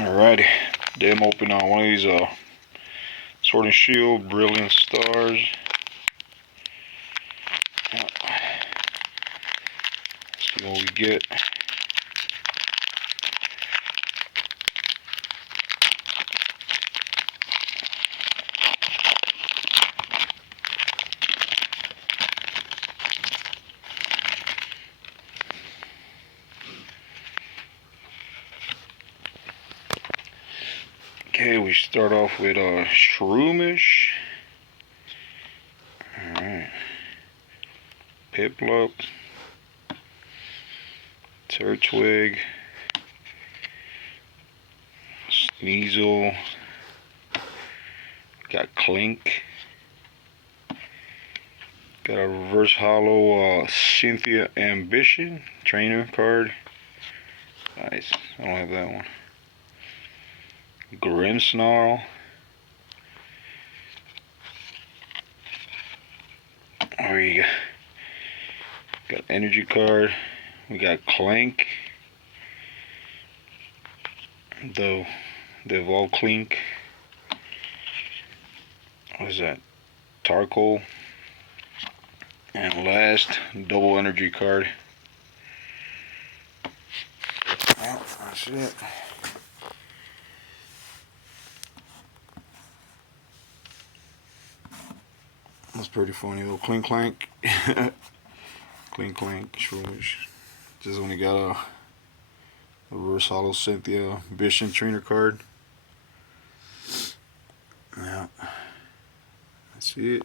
Alrighty, demo open on one of these Sword and Shield Brilliant Stars. Let's see what we get. Okay, we start off with Shroomish. Alright. Piplup. Turtwig. Sneasel. Got Clink. Got a reverse hollow Cynthia Ambition trainer card. Nice. I don't have that one. Grimmsnarl. We got energy card. We got Clank. The Evolved Clink. What is that? Tarkle. And last, double energy card. Well, that's it. That's pretty funny, little Clink Clank. Clink Clank, Shroomish. Just only got a reverse hollow Cynthia Ambition trainer card. Yeah, that's it.